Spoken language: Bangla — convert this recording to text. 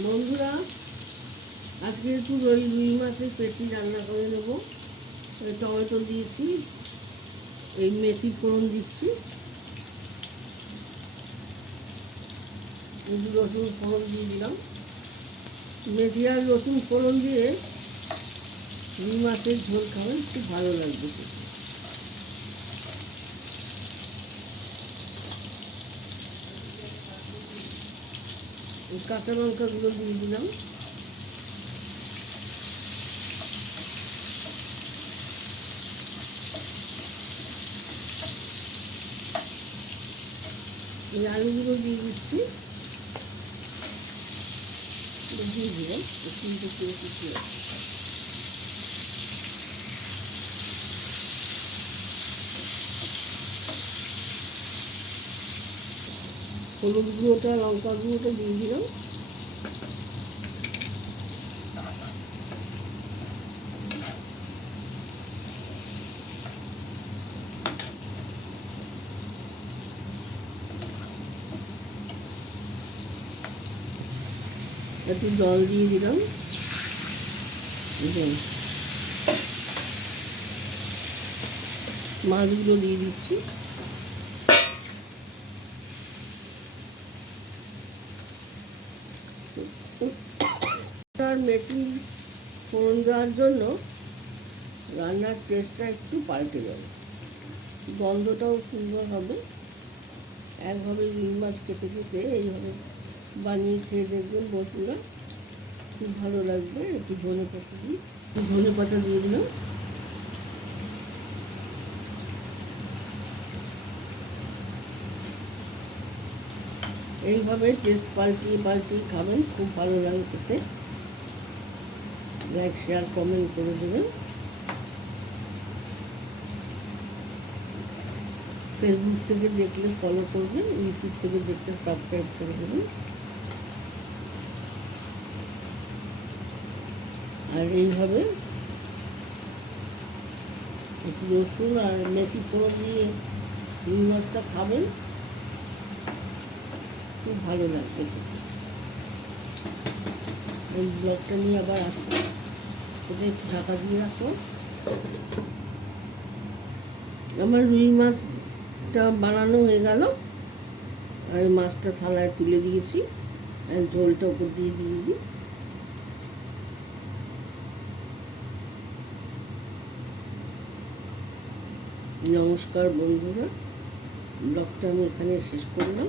বন্ধুরা, আজকে একটু রুই মাছের পেটি রান্না করে নেব। টমেটো দিয়েছি, এই মেথি ফোড়ন দিচ্ছি, একটু রসুন ফোড়ন দিয়ে দিলাম। মেথি আর রসুন ফোড়ন দিয়ে রুই মাছের ঝোল খাবেন, খুব ভালো লাগবে। কাঁচা লঙ্কাগুলো দিয়ে দিলাম। এই আলুগুলো দিয়ে দিচ্ছি, দিয়ে দিলাম হলুদ গুঁড়োটা লঙ্কা গুঁড়োটা দিয়ে দিলাম। একটু জল দিয়ে দিলাম। মাছগুলো দিয়ে দিচ্ছি। মেথি ফোড়ন দেওয়ার জন্য রান্নার টেস্টটা একটু পাল্টে যাবে, গন্ধটাও সুন্দর হবে। একভাবে রুই মাছ খেতে খেতে এইভাবে বানিয়ে খেয়ে দেখবেন বন্ধুরা, খুব ভালো লাগবে। একটু ধনে পাতা দিই, ধনে পাতা দিয়ে দিলাম। এইভাবে টেস্ট পাল্টিয়ে পাল্টিয়ে খাবেন, খুব ভালো লাগে খেতে। লাইক শেয়ার কমেন্ট করে দেবেন। ফেসবুক থেকে দেখলে ফলো করবেন, ইউটিউব থেকে দেখলে সাবস্ক্রাইব করে দেবেন। আর এইভাবে একটু রসুন আর মেথি ফোড়ন দিয়ে রুই মাছটা খাবেন, খুব ভালো লাগবে। এই ব্লগটা নিয়ে আবার আসছি, ওটা একটু ঢাকা দিয়ে রাখো। আমার রুই মাছটা বানানো হয়ে গেল, আর মাছটা থালায় তুলে দিয়েছি। ঝোলটা উপর দিয়ে দিয়ে দিই। নমস্কার বন্ধুরা, ব্লগটা আমি এখানে শেষ করলাম।